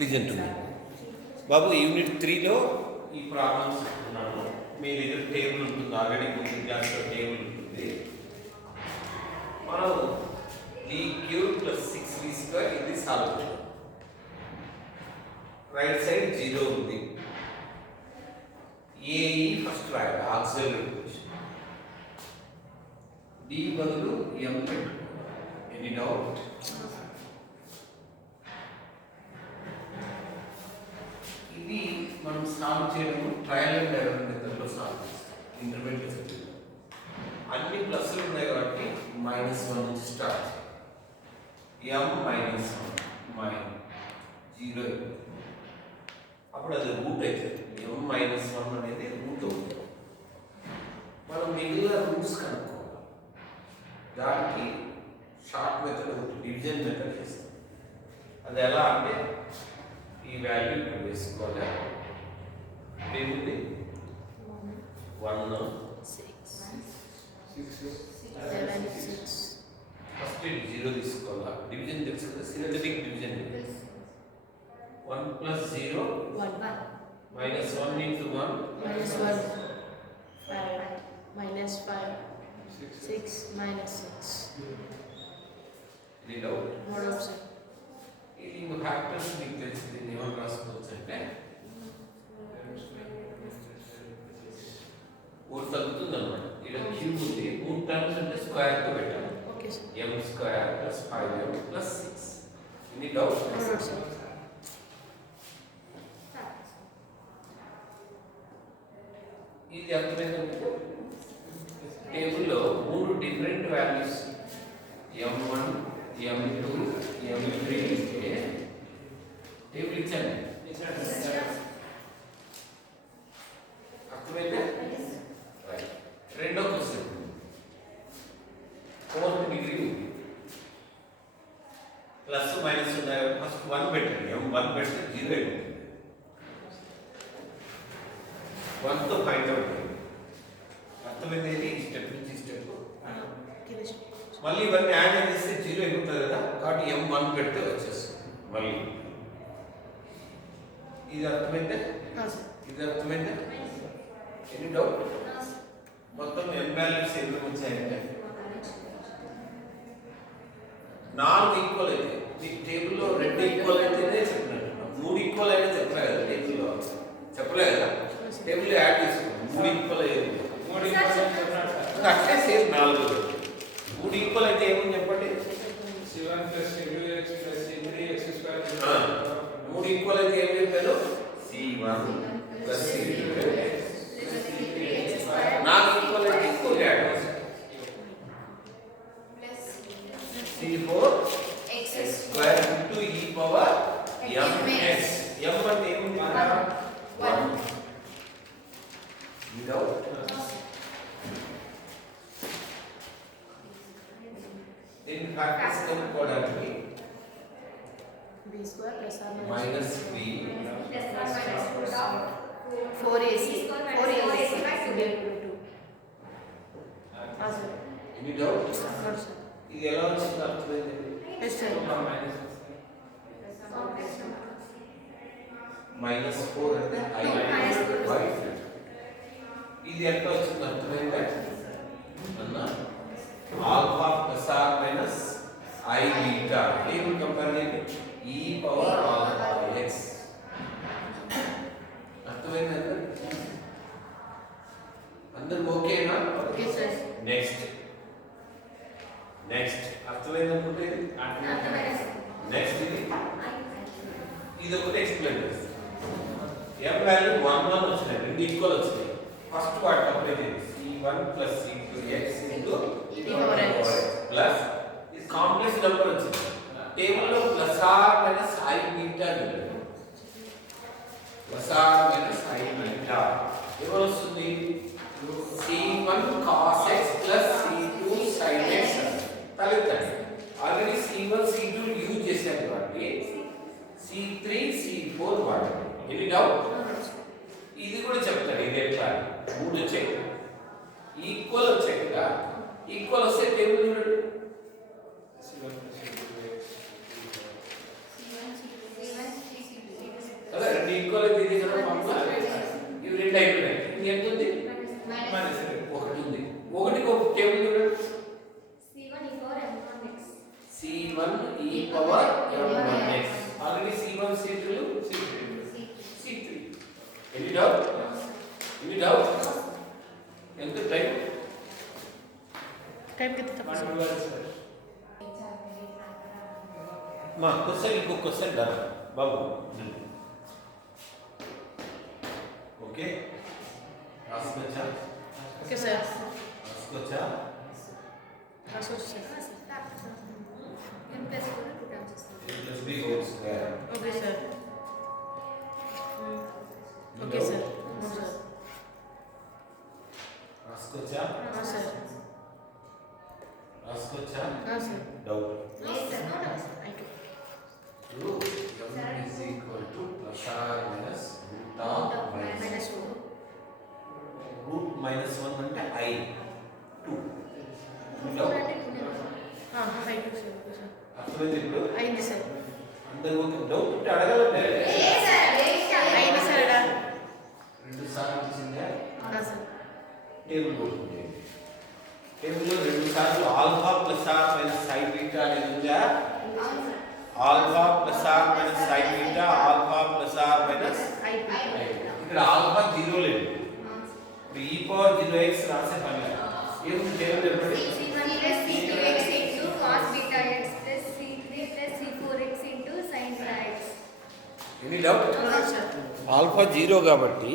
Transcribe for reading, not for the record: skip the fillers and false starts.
Listen to me బాబు. Unit 3లో ఈ ప్రాబ్లమ్స్ చెప్తున్నాను. మీ దగ్గర టేబుల్ ఉంటుంది, ఆల్రెడీ ముందు క్లాస్లో టేబుల్ ఉంటుంది. మనం d cube plus 6v square ఇది సాల్వ్ చేయాలి. రైట్ సైడ్ 0 ఉంది. ఏ ఫస్ట్ రాయాలి, ఆక్సిలరీ పొజిషన్. d బదులు m పెట్టుకోవాలి. Any doubt? ఇది మనం సాల్వ్ చేయడం ట్రయల్ అండ్ ఎర్రర్ మెథడ్లో సాల్వ్ చేస్తాం. ఇంటర్మీడియట్ సబ్జెక్ట్ అన్ని ప్లస్లు ఉన్నాయి కాబట్టి -1 నుంచి స్టార్ట్ చేయాలి. m -1 0 అప్పుడు అది రూట్ అవుతుంది. m -1 అనేది రూట్ అవుతుంది. మనం మిగిలిన రూట్స్ కనుక్కోవాలి. దానికి షార్ట్ మెథడ్ ఒకటి డివిజన్ మెథడ్ చేస్తాం. అది ఎలా అంటే ఈ వాల్యూ ఇక్కడ వేసుకోవాలి. ఏముంది 1 6 ఫస్ట్ 0 తీసుకోవాలా. డివిజన్ తెలుసు కదా, సిమెట్రిక్ డివిజన్. 1 + 0 -1 into 1 -1 5 -5 6 ఇది డౌట్. మోడ్ ఆప్షన్ ఇది ఫ్యాక్టర్స్ మీకు తెలిసి దీన్ని ఏమని రాసుకోవచ్చు అంటే ఒకటి తగ్గుతుంది అనమాట. ఇక్కడ క్యూబ్ ఉంది, 3 టర్మ్స్ అంటే స్క్వేర్తో పెట్టాలి. Okay sir. m² + 5m + 6. ఇది డౌట్. మోడ్ ఆప్షన్ ఇది అర్థమైందంటే టేబుల్లో 3 different values m1 m2 m3 ఇస్తే టేబుల్ ఇచ్చాను. అర్థమైందా? రైట్. రెండో క్వశ్చన్ 4th డిగ్రీ ఉంది. ప్లస్ మైనస్ ఉన్నాయి. ఫస్ట్ 1 పెట్టండి. m1 పెడితే 0 అయిపోతుంది. 1తో ఫైండ్ అవుట్ చేయండి. అర్థమైంది? ఈ స్టెప్ నుంచి ఈ స్టెప్. మళ్ళీ ఇవన్నీ యాడ్ చేస్తే 0 అయిపోతుంది కదా, కాబట్టి m1 పెడితే వచ్చేస్తుంది మళ్ళీ. ఇది అర్థమైందా? ఇది అర్థమైందా? Any doubt? మొత్తం m వాల్యూస్ ఎన్ని వచ్చాయంటే 4 ఈక్వల్ అయితే మీ టేబుల్లో 2 ఈక్వల్ అయితేనే చెప్పినట్టు. 3 ఈక్వల్ అయినా చెప్పలే కదా టేబుల్లో, చెప్పలే కదా. టేబుల్ యాడ్ చేసుకోండి. 3 ఈక్వల్ అయ్యేది అట్లే సేమ్ 4. 3 ఈక్వల్ అయితే ఏమని చెప్పండి? c1 + c2x + c3x². 3 ఈక్వల్ అయితే ఏం చెప్పారు? c1 + c2x. 4 ఈక్వల్ అయితే equal add c4 x² into e power mx. m అంటే ఏముంది? 1. వితౌట్ దీన్ని ఫ్యాక్టర్స్ కనుక్కోవడానికి b² + r - -b 4ac 2 any doubt? Mode sir. ఇది ఎలా వచ్చింది అర్థమైంది? Yes sir. -4 అంటే i y. ఇది ఎంత వచ్చింది అర్థమైందా అన్న? Alpha plus or minus i beta. ఏమి కంపేర్ చేయండి? e power alpha x. అర్థమైందా? అందరు ఓకేనా? Okay sir. నెక్స్ట్ అర్థమైందనుకుంటే నెక్స్ట్ ఇది ఒకటి ఎక్స్ప్లెయిన్ చేస్తాం. m వాల్యూ 1 1 వచ్చినాయి, 2 ఈక్వల్ వచ్చినాయి. ఫస్ట్ వాటి అప్లై చేయండి. c1 + c2x ప్లస్ ఇది కాంప్లెక్స్ నెంబర్ వచ్చింది. టేబుల్లో plus or minus i beta plus or minus i beta ఎవరు వస్తుంది? c1 cos x + c2 sin x. తలెత్తండి. ఆల్రెడీ c1 c2 యూజ్ చేశారు కాబట్టి c3 c4 వాడండి. Any doubt? ఇది కూడా చెప్తాడు. ఇది ఎట్లా 3 వచ్చాయి, ఈక్వల్ వచ్చాయి కదా. ఈక్వల్ వస్తే టేబుల్ చూడండి. c1 + c2x ఈక్వల్ అయితే ఇది కదా ఫార్ములా ఇవి రెండు అయిపోయినాయి ఇంకెంత ఉంది మైనస్ ఒకటి ఉంది ఒకటికి ఒక టేబుల్ చూడండి C1 e power m1x already C1 C2 C3 any doubt ఎంత టైం टाइम कितना था 1 hour sir. మా క్వశ్చన్ ఇంకో క్వశ్చన్ డా బాబు ఓకే రాసుకోవచ్చా ओके सर రాసుకోవచ్చా हाँ sir sir plus B whole square okay sir okay sir no sir రాసుకోవచ్చా हाँ सर రాసుకోవచ్చా हाँ सर డౌట్ आई टू m is equal to plus or minus root of minus minus 2 root minus 1 అంటే I 2 हाँ आई टू सर ओके सर అర్థమైంది ఇప్పుడు అయింది సార్ అందరూ ఒక డౌట్ ఉంటే అడగాలంటే అయింది సార్ అడా రెండు సార్లు వచ్చిందా సార్ టేబుల్ పోతుంది టేబుల్లో రెండు సార్లు alpha plus or minus sine beta అనేది ఉందా alpha plus or minus sine beta alpha plus or minus ఇక్కడ ఆల్ఫా జీరో లేదు ఇప్పుడు ఈ పవర్ 0x రాసే పని లేదు ఏముంది టేబుల్ చెప్పండి any doubt sir alpha zero కాబట్టి